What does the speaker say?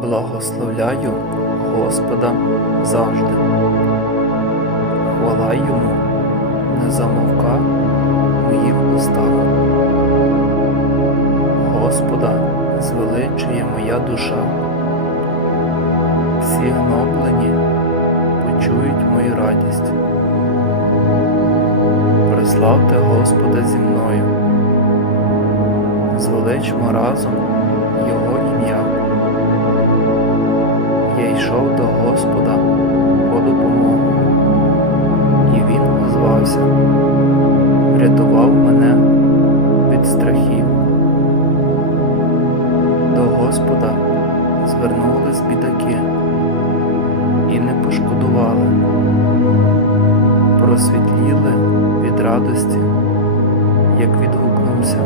Благословляю Господа завжди. Хвала йому не замовка моїх устах. Господа звеличує моя душа. Всі гноблені почують мою радість. Прославте Господа зі мною. Звеличмо разом Господа по допомогу, і Він озвався, врятував мене від страхів. До Господа звернулись бідаки і не пошкодували, просвітліли від радості, як відгукнувся.